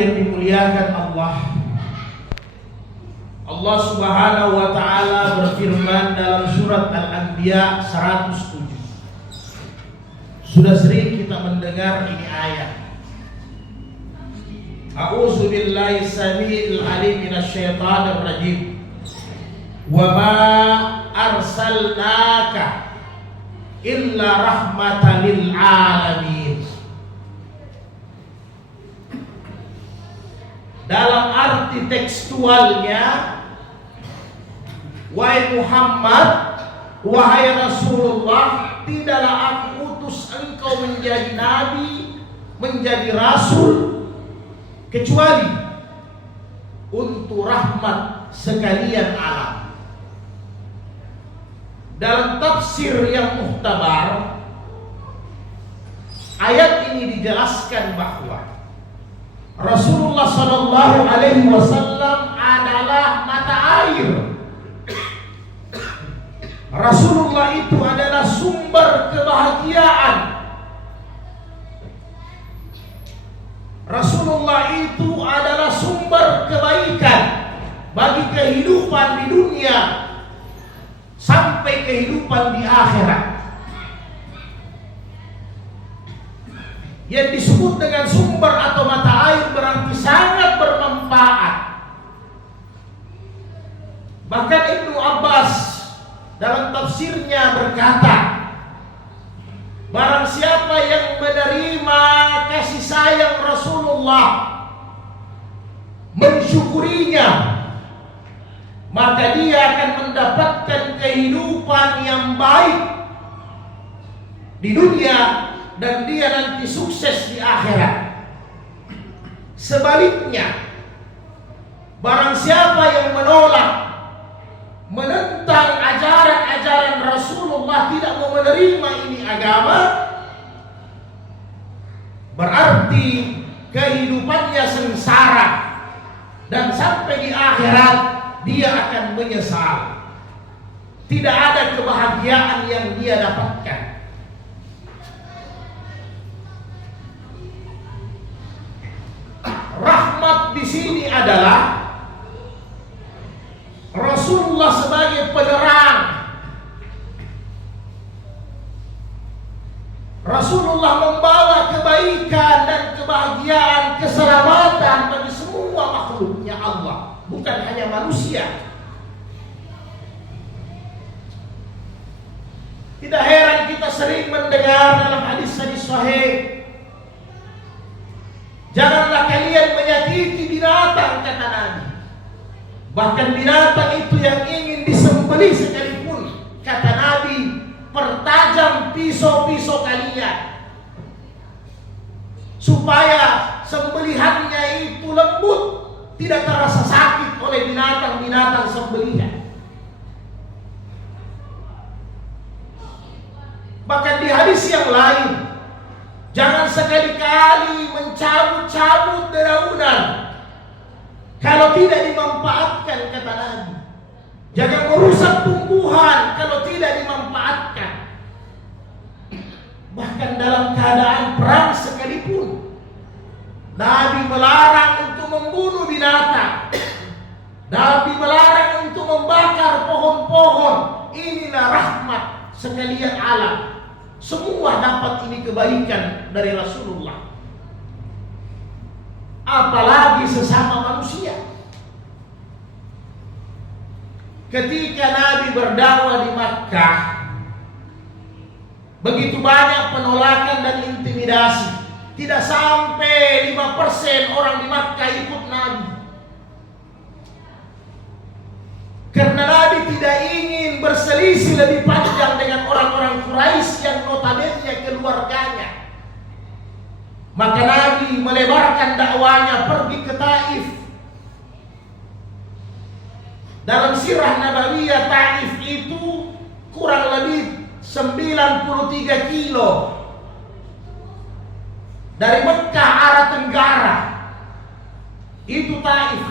yang dimuliakan Allah. Allah Subhanahu wa taala berfirman dalam surat Al-Anbiya 107. Sudah sering kita mendengar ini ayat. A'udzu billahi samii'il 'aliim minasyaitonir rajim. Wa ma arsalnaka illa rahmatan lil 'alamin. Dalam arti tekstualnya, wahai Muhammad, wahai Rasulullah, tidaklah aku utus engkau menjadi nabi, menjadi rasul, kecuali untuk rahmat sekalian alam. Dalam tafsir yang muhtabar, ayat ini dijelaskan bahwa Rasulullah Sallallahu Alaihi Wasallam adalah mata air. Rasulullah itu adalah sumber kebahagiaan. Rasulullah itu adalah sumber kebaikan bagi kehidupan di dunia sampai kehidupan di akhirat. Yang disebut dengan sumber atau mata air berarti sangat bermanfaat. Bahkan Ibnu Abbas dalam tafsirnya berkata, barang siapa yang menerima kasih sayang Rasulullah, mensyukurinya, maka dia akan mendapatkan kehidupan yang baik di dunia dan dia nanti sukses di akhirat. Sebaliknya, barang siapa yang menolak, menentang ajaran-ajaran Rasulullah, tidak mau menerima ini agama, berarti kehidupannya sengsara dan sampai di akhirat dia akan menyesal. Tidak ada kebahagiaan yang dia dapatkan. Rahmat di sini adalah Rasulullah sebagai penerang. Rasulullah membawa kebaikan dan kebahagiaan, keselamatan bagi semua makhluknya Allah, bukan hanya manusia. Tidak heran kita sering mendengar dalam hadis-hadis sahih, janganlah kalian menyakiti binatang, kata Nabi. Bahkan binatang itu yang ingin disembelih sekalipun, kata Nabi, pertajam pisau-pisau kalian, supaya sembelihannya itu lembut, tidak terasa sakit oleh binatang-binatang sembelihan. Bahkan di hadis yang lain, jangan sekali-kali mencabut-cabut dedaunan kalau tidak dimanfaatkan, kata Nabi. Jangan merusak tumbuhan kalau tidak dimanfaatkan. Bahkan dalam keadaan perang sekalipun, Nabi melarang untuk membunuh binatang. Nabi melarang untuk membakar pohon-pohon. Inilah rahmat sekalian alam. Semua dapat ini kebaikan dari Rasulullah. Apalagi sesama manusia. Ketika Nabi berdakwah di Makkah, begitu banyak penolakan dan intimidasi. Tidak sampai 5% orang di Makkah ikut Nabi. Karena Nabi tidak ingin berselisih lebih panjang dengan orang-orang Quraisy yang notabene keluarganya. Maka Nabi melebarkan dakwanya pergi ke Taif. Dalam sirah Nabawiyah, Taif itu kurang lebih 93 kilo dari Mekah arah tenggara. Itu Taif.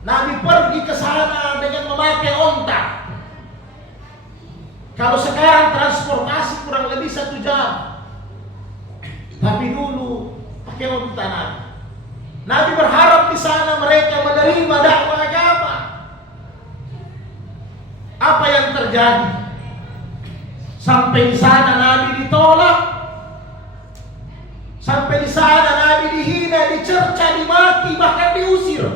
Nabi pergi ke sana dengan memakai onta. Kalau sekarang transportasi kurang lebih 1 jam. Tapi dulu pakai onta Nabi. Nabi berharap di sana mereka menerima dakwah agama. Apa yang terjadi? Sampai di sana Nabi ditolak. Sampai di sana Nabi dihina, dicerca, dimaki, bahkan diusir.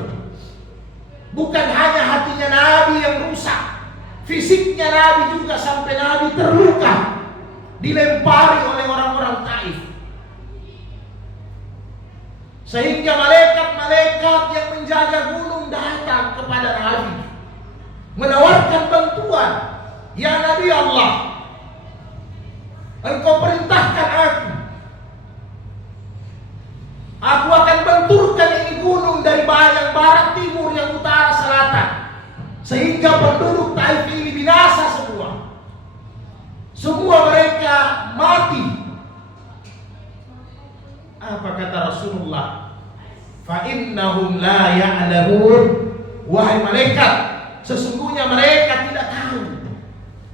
Bukan hanya hatinya Nabi yang rusak, fisiknya Nabi juga sampai Nabi terluka, dilempari oleh orang-orang Taif. Sehingga malaikat-malaikat yang menjaga gunung datang kepada Nabi, menawarkan bantuan. Ya Nabi Allah, Engkau perintahkan aku akan benturkan ini gunung dari yang barat, timur, yang utara, selatan, sehingga penduduk Taif ini binasa semua. Semua mereka mati. Apa kata Rasulullah? Fa innahum la ya'lamun. Wahai malaikat, sesungguhnya mereka tidak tahu.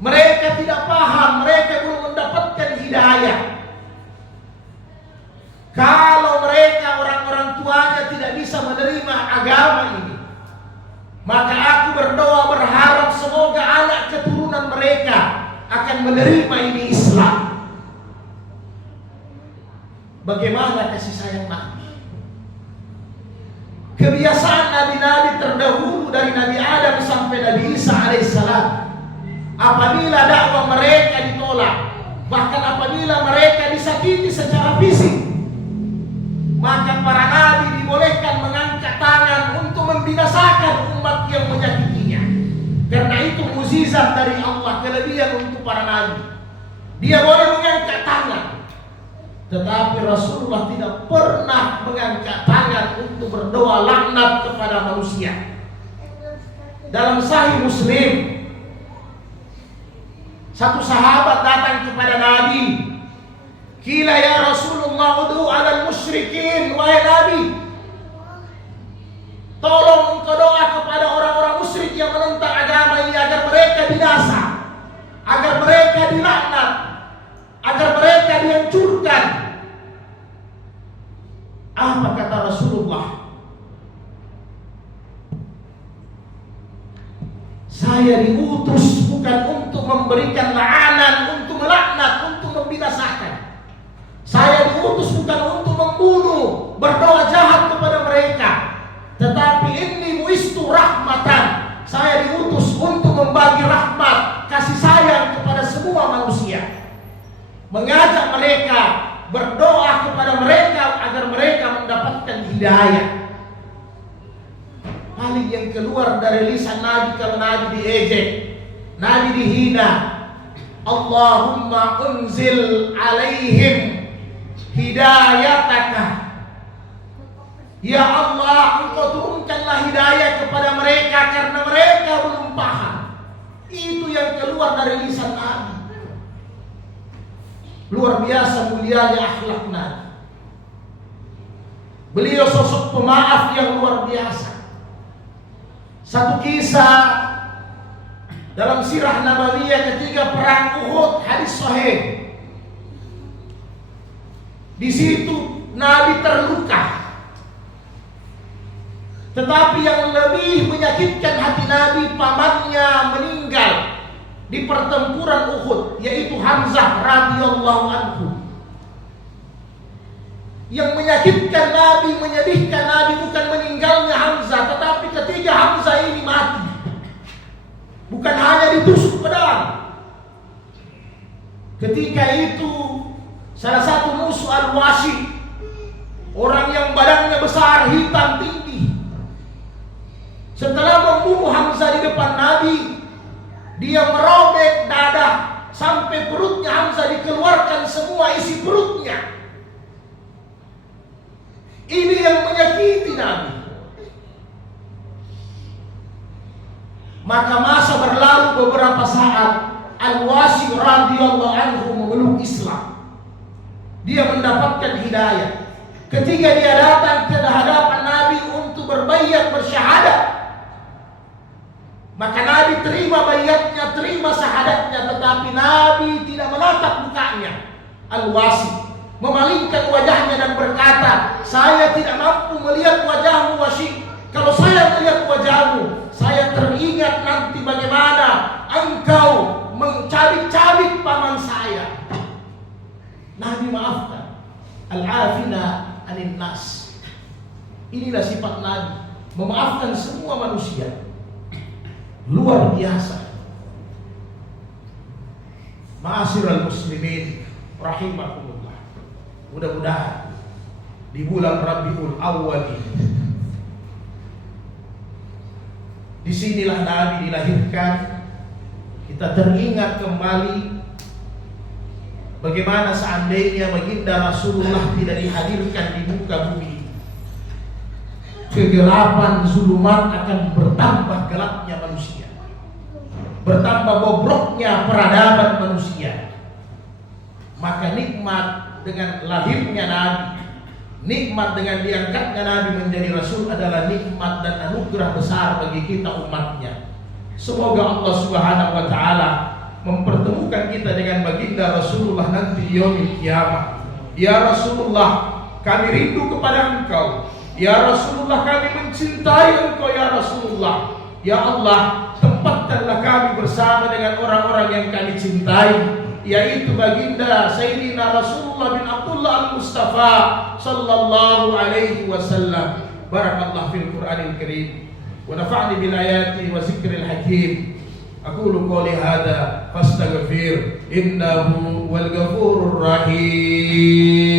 Mereka tidak paham, mereka belum mendapatkan hidayah. Kalau mereka orang-orang tuanya tidak bisa menerima agama ini, maka aku berdoa berharap semoga anak keturunan mereka akan menerima ini Islam. Bagaimana kasih sayang Nabi? Kebiasaan nabi-nabi terdahulu dari Nabi Adam sampai Nabi Isa alaihissalam, apabila dakwah mereka ditolak, bahkan apabila mereka disakiti secara fisik, maka para nabi dibolehkan mengangkat tangan untuk membinasakan umat yang menyakitinya. Karena itu mukjizat dari Allah, kelebihan untuk para nabi. Dia boleh mengangkat tangan. Tetapi Rasulullah tidak pernah mengangkat tangan untuk berdoa laknat kepada manusia. Dalam Sahih Muslim, satu sahabat datang kepada Nabi. Qila ya Rasulullah ud'u 'alal musyrikin, wahai Nabi, tolong engkau doa kepada orang-orang musyrik yang menentang agama ini agar mereka binasa, agar mereka dilaknat, agar mereka dihancurkan. Apa kata Rasulullah? Saya diutus bukan untuk memberikan la'anan, untuk melaknat, untuk membinasakan. Saya diutus bukan untuk membunuh, berdoa jahat kepada mereka, tetapi ini buistu rahmatan. Saya diutus untuk membagi rahmat, kasih sayang kepada semua manusia, mengajak mereka, berdoa kepada mereka agar mereka mendapatkan hidayah. Paling yang keluar dari lisan Nabi kalau Nabi diejek, Nabi dihina, Allahumma unzil alaihim hidayataka. Ya Allah, Engkau turunkanlah hidayah kepada mereka karena mereka belum paham. Itu yang keluar dari lisan Nabi. Luar biasa mulianya akhlak Nabi. Beliau sosok pemaaf yang luar biasa. Satu kisah dalam sirah Nabawiyah ketika perang Uhud, hadis sahih. Di situ Nabi terluka. Tetapi yang lebih menyakitkan hati Nabi, pamannya meninggal di pertempuran Uhud, yaitu Hamzah radhiyallahu anhu. Yang menyakitkan Nabi, menyedihkan Nabi bukan meninggalnya Hamzah, tetapi ketika Hamzah ini mati, bukan hanya ditusuk pedang. Ketika itu salah satu musuh Al-Washi, orang yang badannya besar, hitam, tinggi, setelah membunuh Hamzah di depan Nabi, dia merobek dada sampai perutnya Hamzah dikeluarkan semua isi perutnya. Ini yang menyakiti Nabi. Maka masa berlalu beberapa saat, Al-Washi radhiyallahu anhu memeluk Islam. Dia mendapatkan hidayah. Ketika dia datang ke hadapan Nabi untuk berbaiat bersyahadat, maka Nabi terima baiatnya, terima syahadatnya, tetapi Nabi tidak menatap mukanya Al-Washi. memalingkan wajahnya dan berkata, saya tidak mampu melihat wajahmu Wahsy. Kalau saya melihat wajahmu, saya teringat nanti bagaimana engkau mencabik-cabik paman saya. Nabi maafkan. Al-afina anin nas. Inilah sifat Nabi, memaafkan semua manusia. Luar biasa. Ma'asyiral muslimin rahimakumullah. Mudah-mudahan di bulan Rabiul Awwal ini, disinilah Nabi dilahirkan. Kita teringat kembali bagaimana seandainya baginda Rasulullah tidak dihadirkan di muka bumi, kegelapan zulumat akan bertambah gelapnya manusia, bertambah bobroknya peradaban manusia. Maka nikmat dengan lahirnya Nabi, nikmat dengan diangkatnya Nabi menjadi Rasul adalah nikmat dan anugerah besar bagi kita umatnya. Semoga Allah Subhanahu wa Ta'ala mempertemukan kita dengan baginda Rasulullah nanti di yaumil kiamah. Ya Rasulullah, kami rindu kepada Engkau. Ya Rasulullah, kami mencintai Engkau. Ya Rasulullah, ya Allah, tempatkanlah kami bersama dengan orang-orang yang kami cintai, yaitu baginda Sayyidina Rasulullah bin Abdullah al-Mustafa sallallahu alaihi wasallam. Barakallahu fil Qur'anil Karim wa nafa'ni bil ayati wa zikril hakim. Aqulu qouli hadza fastaghfir innahu wal ghafurur rahim.